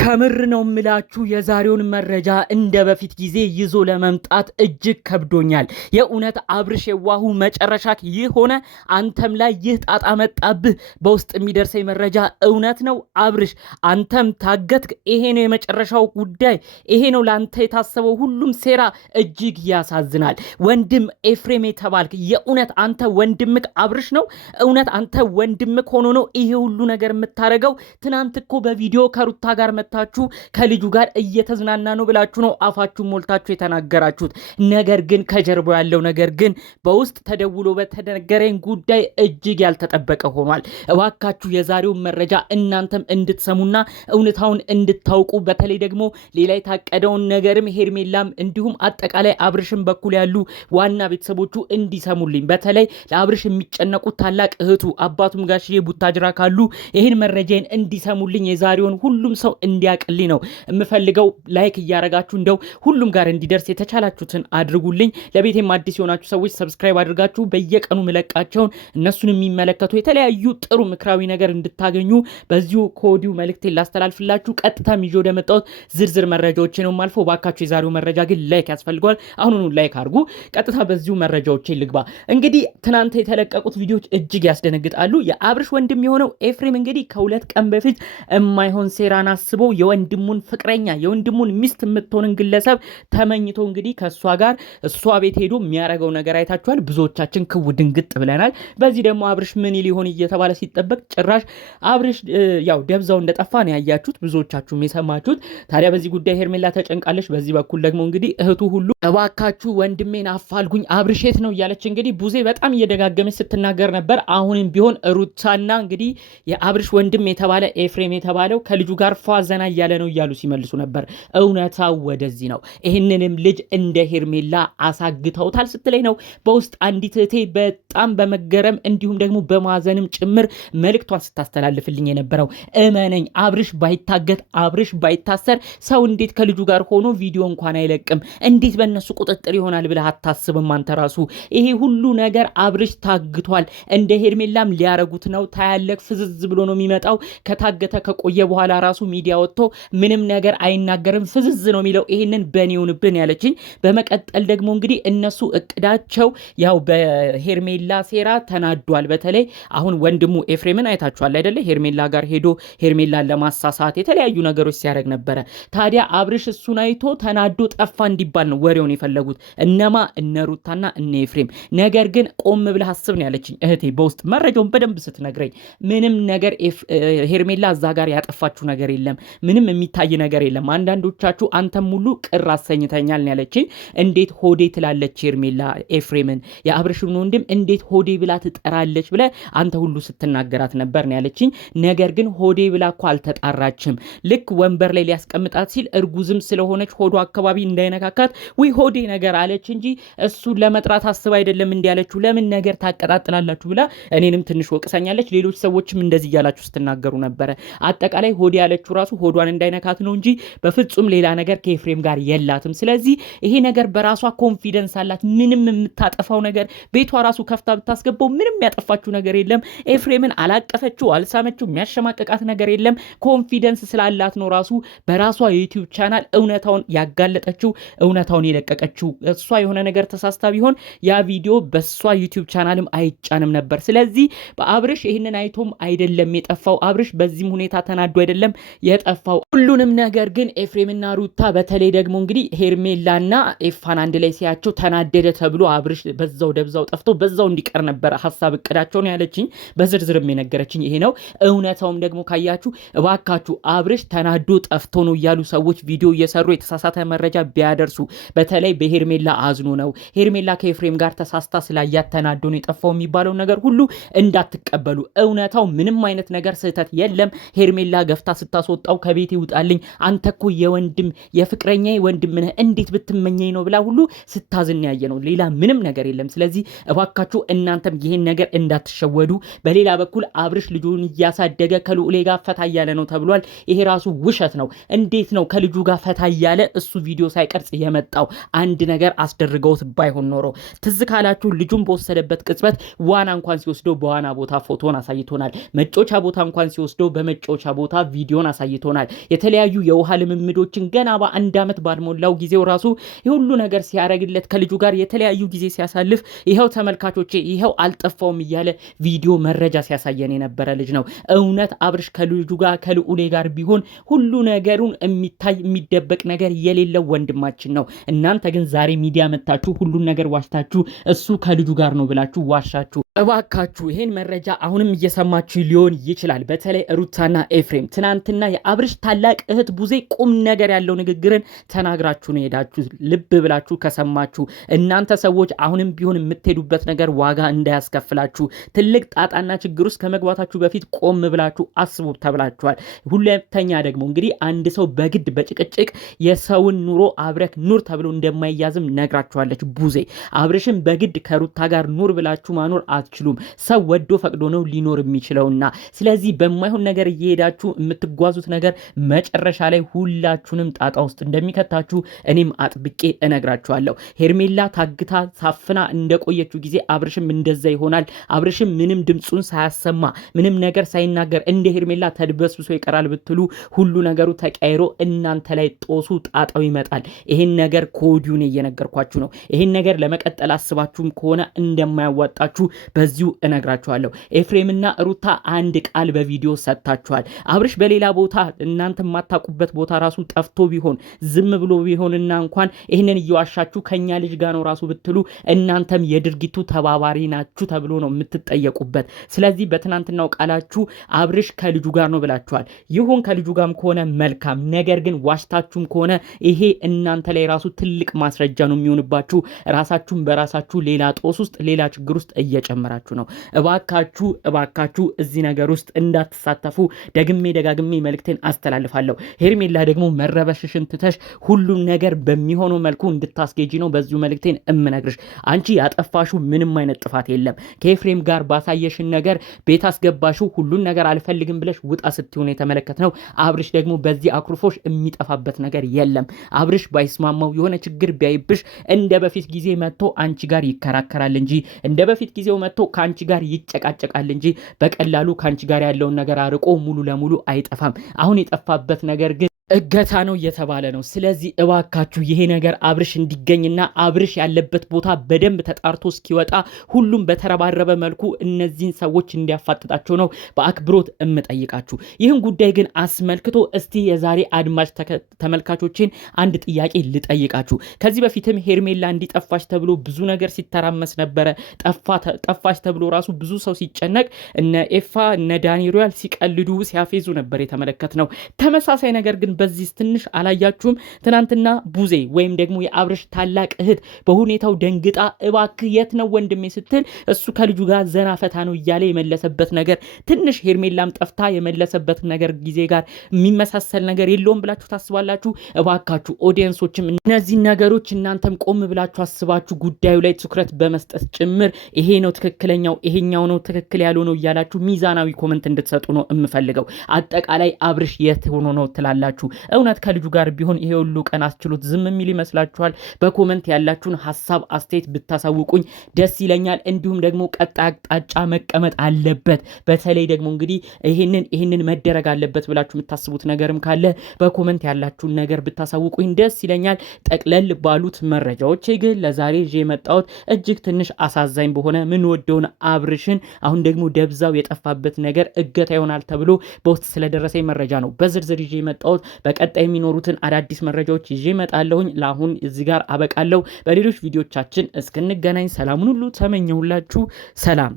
ከምር ነው ምላችሁ የዛሬውን መረጃ እንደ በፊት ጊዜ ይዞ ለመምጣት እጅግ ከብዶኛል። የእውነት አብርሽ የዋሁ መጨረሻክ ይህ ሆነ። አንተም ላይ ይህ ጣጣ መጣብህ። በውስጥ የሚደርሰኝ መረጃ እውነት ነው። አብርሽ አንተም ታገትክ። ይሄ ነው የመጨረሻው ጉዳይ። ይሄ ነው ላንተ የታሰበው ሁሉም ሴራ። እጅግ ያሳዝናል። ወንድም ኤፍሬም የተባልክ የእውነት አንተ ወንድምክ አብርሽ ነው? እውነት አንተ ወንድምክ ሆኖ ነው ይሄ ሁሉ ነገር የምታረገው? ትናንት እኮ በቪዲዮ ከሩታ ጋር መታችሁ ከልጁ ጋር እየተዝናና ነው ብላችሁ ነው አፋችሁ ሞልታችሁ የተናገራችሁት። ነገር ግን ከጀርባው ያለው ነገር ግን በውስጥ ተደውሎ በተነገረኝ ጉዳይ እጅግ ያልተጠበቀ ሆኗል። እባካችሁ የዛሬውን መረጃ እናንተም እንድትሰሙና እውነታውን እንድታውቁ፣ በተለይ ደግሞ ሌላ የታቀደውን ነገርም ሄርሜላም እንዲሁም አጠቃላይ አብርሽን በኩል ያሉ ዋና ቤተሰቦቹ እንዲሰሙልኝ፣ በተለይ ለአብርሽ የሚጨነቁት ታላቅ እህቱ አባቱም ጋሽዬ ቡታጅራ ካሉ ይህን መረጃን እንዲሰሙልኝ የዛሬውን ሁሉም ሰው እንዲያቅልኝ ነው የምፈልገው። ላይክ እያረጋችሁ እንደው ሁሉም ጋር እንዲደርስ የተቻላችሁትን አድርጉልኝ። ለቤቴም አዲስ የሆናችሁ ሰዎች ሰብስክራይብ አድርጋችሁ በየቀኑ መለቃቸውን እነሱን የሚመለከቱ የተለያዩ ጥሩ ምክራዊ ነገር እንድታገኙ በዚሁ ኮዲው መልእክቴን ላስተላልፍላችሁ። ቀጥታ ይዤ ወደ መጣሁት ዝርዝር መረጃዎች ነው የማልፈው። ባካችሁ የዛሬው መረጃ ግን ላይክ ያስፈልገዋል። አሁኑኑ ላይክ አድርጉ። ቀጥታ በዚሁ መረጃዎች ልግባ። እንግዲህ ትናንት የተለቀቁት ቪዲዮዎች እጅግ ያስደነግጣሉ። የአብርሽ ወንድም የሆነው ኤፍሬም እንግዲህ ከሁለት ቀን በፊት የማይሆን ሴራን አስቦ የወንድሙን ፍቅረኛ የወንድሙን ሚስት የምትሆንን ግለሰብ ተመኝቶ እንግዲህ ከሷ ጋር እሷ ቤት ሄዶ የሚያረገው ነገር አይታችኋል። ብዙዎቻችን ክው ድንግጥ ብለናል። በዚህ ደግሞ አብርሽ ምን ሊሆን እየተባለ ሲጠበቅ ጭራሽ አብርሽ ያው ደብዛው እንደጠፋ ነው ያያችሁት፣ ብዙዎቻችሁም የሰማችሁት። ታዲያ በዚህ ጉዳይ ሄርሜላ ተጨንቃለች። በዚህ በኩል ደግሞ እንግዲህ እህቱ ሁሉ እባካችሁ ወንድሜን አፋልጉኝ አብርሽ የት ነው እያለች እንግዲህ ቡዜ በጣም እየደጋገመች ስትናገር ነበር። አሁንም ቢሆን ሩታና እንግዲህ የአብርሽ ወንድም የተባለ ኤፍሬም የተባለው ከልጁ ጋር ፏዘና እያለ ነው እያሉ ሲመልሱ ነበር። እውነታው ወደዚህ ነው። ይህንንም ልጅ እንደ ሄርሜላ አሳግተውታል ስትለኝ ነው በውስጥ አንዲት እህቴ በጣም በመገረም እንዲሁም ደግሞ በማዘንም ጭምር መልእክቷን ስታስተላልፍልኝ የነበረው። እመነኝ አብርሽ ባይታገት አብርሽ ባይታሰር ሰው እንዴት ከልጁ ጋር ሆኖ ቪዲዮ እንኳን አይለቅም? እንዴት በእነሱ ቁጥጥር ይሆናል ብለህ አታስብም አንተ ራሱ? ይሄ ሁሉ ነገር አብርሽ ታግቷል። እንደ ሄርሜላም ሊያረጉት ነው። ታያለክ ፍዝዝ ብሎ ነው የሚመጣው። ከታገተ ከቆየ በኋላ ራሱ ሚዲያ ወጥቶ ምንም ነገር አይናገርም፣ ፍዝዝ ነው የሚለው። ይሄንን በኔውንብን ያለችኝ። በመቀጠል ደግሞ እንግዲህ እነሱ እቅዳቸው ያው በሄርሜላ ሴራ ተናዷል። በተለይ አሁን ወንድሙ ኤፍሬምን አይታችኋል አይደለ? ሄርሜላ ጋር ሄዶ ሄርሜላን ለማሳሳት የተለያዩ ነገሮች ሲያደርግ ነበረ። ታዲያ አብርሽ እሱን አይቶ ተናዶ ጠፋ እንዲባል ነው ወሬውን የፈለጉት እነማ እነ ሩታና እነ ኤፍሬም። ነገር ግን ቆም ብለህ አስብ ነው ያለችኝ እህቴ በውስጥ መረጃውን በደንብ ስትነግረኝ። ምንም ነገር ሄርሜላ እዛ ጋር ያጠፋችሁ ነገር የለም፣ ምንም የሚታይ ነገር የለም። አንዳንዶቻችሁ አንተም ሙሉ ቅር አሰኝተኛል ነው ያለችኝ። እንዴት ሆዴ ትላለች ሄርሜላ ኤፍሬምን የአብርሽን ወንድም እንዴት ሆዴ ብላ ትጠራለች ብለ አንተ ሁሉ ስትናገራት ነበር ነው ያለችኝ። ነገር ግን ሆዴ ብላ እኮ አልተጣራችም። ልክ ወንበር ላይ ሊያስቀምጣት ሲል እርጉዝም ስለሆነች ሆዶ አካባቢ እንዳይነካካት ወይ ሆዴ ነገር አለች እንጂ እሱን ለመጥራት አስብ አይደለም እንዲያለችው። ለምን ነገር ታቀጣጥላላችሁ ብላ እኔንም ትንሽ ወቅሰኛለች። ሌሎች ሰዎችም እንደዚህ እያላችሁ ስትናገሩ ነበረ። አጠቃላይ ሆዴ ያለችው ራሱ ሆዷን እንዳይነካት ነው እንጂ በፍጹም ሌላ ነገር ከኤፍሬም ጋር የላትም። ስለዚህ ይሄ ነገር በራሷ ኮንፊደንስ አላት። ምንም የምታጠፋው ነገር ቤቷ ራሱ ከፍታ ብታስገባው ምንም ያጠፋችው ነገር የለም። ኤፍሬምን አላቀፈችው፣ አልሳመችው፣ የሚያሸማቀቃት ነገር የለም። ኮንፊደንስ ስላላት ነው ራሱ በራሷ የዩቲዩብ ቻናል እውነታውን ያጋለጠችው፣ እውነታውን የለቀቀችው። እሷ የሆነ ነገር ተሳስታ ቢሆን ያ ቪዲዮ በሷ ዩቲዩብ ቻናልም አይጫንም ነበር። ስለዚህ በአብርሽ ይህንን አይቶም አይደለም የጠፋው። አብርሽ በዚህም ሁኔታ ተናዶ አይደለም የጠፋው። ሁሉንም ነገር ግን ኤፍሬምና ሩታ በተለይ ደግሞ እንግዲህ ሄርሜላና ኤፋን አንድ ላይ ሲያቸው ተናደደ ተብሎ አብርሽ በዛው ደብዛው ጠፍቶ በዛው እንዲቀር ነበር ሐሳብ እቅዳቸውን ያለችኝ። በዝርዝርም የነገረችኝ ይሄ ነው። እውነታውም ደግሞ ካያችሁ እባካችሁ አብርሽ ተናዶ ጠፍቶ ነው እያሉ ሰዎች ቪዲዮ እየሰሩ የተሳሳተ መረጃ ቢያደርሱ፣ በተለይ በሄርሜላ አዝኖ ነው ሄርሜላ ከኤፍሬም ጋር ተሳስታ ስላያት ተናዶ ነው የጠፋው የሚባለው ነገር ሁሉ እንዳትቀበሉ። እውነታው ምንም አይነት ነገር ስህተት የለም። ሄርሜላ ገፍታ ስታስወጣው ከቤት ይውጣልኝ አንተ እኮ የወንድም የፍቅረኛ ወንድም ነህ እንዴት ብትመኘኝ ነው ብላ ሁሉ ስታዝን ያየ ነው። ሌላ ምንም ነገር የለም። ስለዚህ እባካችሁ እናንተም ይሄን ነገር እንዳትሸወዱ። በሌላ በኩል አብርሽ ልጁን እያሳደገ ከልዑሌ ጋር ፈታ እያለ ነው ተብሏል። ይሄ ራሱ ውሸት ነው። እንዴት ነው ከልጁ ጋር ፈታ እያለ እሱ ቪዲዮ ሳይቀርጽ የመጣው? አንድ ነገር አስደርገውት ባይሆን ኖሮ ትዝ ካላችሁ ልጁን በወሰደበት ቅጽበት ዋና እንኳን ሲወስደው በዋና ቦታ ፎቶን አሳይቶናል። መጮቻ ቦታ እንኳን ሲወስደው በመጮቻ ቦታ ቪዲዮን አሳይቶናል። አሳይቶናል። የተለያዩ የውሃ ልምምዶችን ገና በአንድ ዓመት ባልሞላው ጊዜው ራሱ የሁሉ ነገር ሲያረግለት ከልጁ ጋር የተለያዩ ጊዜ ሲያሳልፍ ይሄው ተመልካቾቼ ይሄው አልጠፋውም እያለ ቪዲዮ መረጃ ሲያሳየን የነበረ ልጅ ነው። እውነት አብርሽ ከልጁ ጋር ከልዑሌ ጋር ቢሆን ሁሉ ነገሩን የሚታይ የሚደበቅ ነገር የሌለው ወንድማችን ነው። እናንተ ግን ዛሬ ሚዲያ መታችሁ ሁሉን ነገር ዋሽታችሁ እሱ ከልጁ ጋር ነው ብላችሁ ዋሻችሁ። እባካችሁ ይሄን መረጃ አሁንም እየሰማችሁ ሊሆን ይችላል። በተለይ ሩታና ኤፍሬም ትናንትና የአብርሽ ታላቅ እህት ቡዜ ቁም ነገር ያለው ንግግርን ተናግራችሁ ነው ሄዳችሁ። ልብ ብላችሁ ከሰማችሁ እናንተ ሰዎች አሁንም ቢሆን የምትሄዱበት ነገር ዋጋ እንዳያስከፍላችሁ ትልቅ ጣጣና ችግር ውስጥ ከመግባታችሁ በፊት ቆም ብላችሁ አስቡ ተብላችኋል። ሁለተኛ ደግሞ እንግዲህ አንድ ሰው በግድ በጭቅጭቅ የሰውን ኑሮ አብረክ ኑር ተብሎ እንደማይያዝም ነግራችኋለች ቡዜ። አብርሽም በግድ ከሩታ ጋር ኑር ብላችሁ ማኖር አትችሉም። ሰው ወዶ ፈቅዶ ነው ሊኖር የሚችለውና ስለዚህ በማይሆን ነገር እየሄዳችሁ የምትጓዙት ነገር መጨረሻ ላይ ሁላችሁንም ጣጣ ውስጥ እንደሚከታችሁ እኔም አጥብቄ እነግራችኋለሁ። ሄርሜላ ታግታ ሳፍና እንደቆየችው ጊዜ አብርሽም እንደዛ ይሆናል። አብርሽም ምንም ድምጹን ሳያሰማ ምንም ነገር ሳይናገር እንደ ሄርሜላ ተድበስብሶ ይቀራል ብትሉ ሁሉ ነገሩ ተቀይሮ እናንተ ላይ ጦሱ ጣጣው ይመጣል። ይሄን ነገር ኮዲውን እየነገርኳችሁ ነው። ይሄን ነገር ለመቀጠል አስባችሁም ከሆነ እንደማያዋጣችሁ በዚሁ እነግራችኋለሁ። ኤፍሬምና ሩታ አንድ ቃል በቪዲዮ ሰጥታችኋል። አብርሽ በሌላ ቦታ እናንተ የማታውቁበት ቦታ ራሱ ጠፍቶ ቢሆን ዝም ብሎ ቢሆንና እንኳን ይህንን እየዋሻችሁ ከኛ ልጅ ጋር ነው ራሱ ብትሉ እናንተም የድርጊቱ ተባባሪ ናችሁ ተብሎ ነው የምትጠየቁበት። ስለዚህ በትናንትናው ቃላችሁ አብርሽ ከልጁ ጋር ነው ብላችኋል። ይሁን ከልጁ ጋርም ከሆነ መልካም፣ ነገር ግን ዋሽታችሁም ከሆነ ይሄ እናንተ ላይ ራሱ ትልቅ ማስረጃ ነው የሚሆንባችሁ። ራሳችሁም በራሳችሁ ሌላ ጦስ ውስጥ ሌላ ችግር ውስጥ እየጨመራችሁ ነው። እባካችሁ እዚህ ነገር ውስጥ እንዳትሳተፉ ደግሜ ደጋግሜ መልእክቴን አስተላልፋለሁ። ሄርሜላ ደግሞ መረበሽሽን ትተሽ ሁሉም ነገር በሚሆነው መልኩ እንድታስጌጂ ነው በዚሁ መልእክቴን እምነግርሽ። አንቺ ያጠፋሹ ምንም አይነት ጥፋት የለም። ከኤፍሬም ጋር ባሳየሽን ነገር ቤት አስገባሹ ሁሉን ነገር አልፈልግም ብለሽ ውጣ ስትሆን የተመለከትነው። አብርሽ ደግሞ በዚህ አኩርፎሽ የሚጠፋበት ነገር የለም። አብርሽ ባይስማማው የሆነ ችግር ቢያይብሽ እንደ በፊት ጊዜ መጥቶ አንቺ ጋር ይከራከራል እንጂ እንደ በፊት ጊዜው መጥቶ ከአንቺ ጋር ይጨቃጨቃል እንጂ በቀላሉ ከአንቺ ጋር ያለውን ነገር አርቆ ሙሉ ለሙሉ አይጠፋም። አሁን የጠፋበት ነገር ግን እገታ ነው እየተባለ ነው። ስለዚህ እባካችሁ ይሄ ነገር አብርሽ እንዲገኝና አብርሽ ያለበት ቦታ በደንብ ተጣርቶ እስኪወጣ ሁሉም በተረባረበ መልኩ እነዚህን ሰዎች እንዲያፋጥጣቸው ነው በአክብሮት እምጠይቃችሁ። ይህን ጉዳይ ግን አስመልክቶ እስቲ የዛሬ አድማጭ ተመልካቾችን አንድ ጥያቄ ልጠይቃችሁ። ከዚህ በፊትም ሄርሜላ እንዲጠፋች ተብሎ ብዙ ነገር ሲተራመስ ነበረ። ጠፋች ተብሎ ራሱ ብዙ ሰው ሲጨነቅ እነ ኤፋ እነ ዳኒ ሮያል ሲቀልዱ ሲያፌዙ ነበር የተመለከት ነው። ተመሳሳይ ነገር ግን በዚህ ትንሽ አላያችሁም? ትናንትና ቡዜ ወይም ደግሞ የአብርሽ ታላቅ እህት በሁኔታው ደንግጣ እባክህ የት ነው ወንድሜ ስትል እሱ ከልጁ ጋር ዘና ፈታ ነው እያለ የመለሰበት ነገር ትንሽ ሄርሜላም ጠፍታ የመለሰበት ነገር ጊዜ ጋር የሚመሳሰል ነገር የለውም ብላችሁ ታስባላችሁ? እባካችሁ ኦዲየንሶችም እነዚህ ነገሮች እናንተም ቆም ብላችሁ አስባችሁ ጉዳዩ ላይ ትኩረት በመስጠት ጭምር ይሄ ነው ትክክለኛው ይሄኛው ነው ትክክል ያለው ነው እያላችሁ ሚዛናዊ ኮመንት እንድትሰጡ ነው የምፈልገው። አጠቃላይ አብርሽ የት ሆኖ ነው ትላላችሁ? እውነት ከልጁ ጋር ቢሆን ይሄ ሁሉ ቀን አስችሎት ዝም የሚል ይመስላችኋል? በኮመንት ያላችሁን ሐሳብ አስተያየት ብታሳውቁኝ ደስ ይለኛል። እንዲሁም ደግሞ ቀጣይ አቅጣጫ መቀመጥ አለበት፣ በተለይ ደግሞ እንግዲህ ይሄንን መደረግ አለበት ብላችሁ የምታስቡት ነገርም ካለ በኮመንት ያላችሁን ነገር ብታሳውቁኝ ደስ ይለኛል። ጠቅለል ባሉት መረጃዎች ግን ለዛሬ ይዤ የመጣሁት እጅግ ትንሽ አሳዛኝ በሆነ ምን ወደውን አብርሽን አሁን ደግሞ ደብዛው የጠፋበት ነገር እገታ ይሆናል ተብሎ በውስጥ ስለደረሰኝ መረጃ ነው በዝርዝር ይዤ የመጣሁት። በቀጣይ የሚኖሩትን አዳዲስ መረጃዎች ይዤ እመጣለሁኝ። ለአሁን እዚህ ጋር አበቃለሁ። በሌሎች ቪዲዮቻችን እስክንገናኝ ሰላሙን ሁሉ ተመኘሁላችሁ። ሰላም።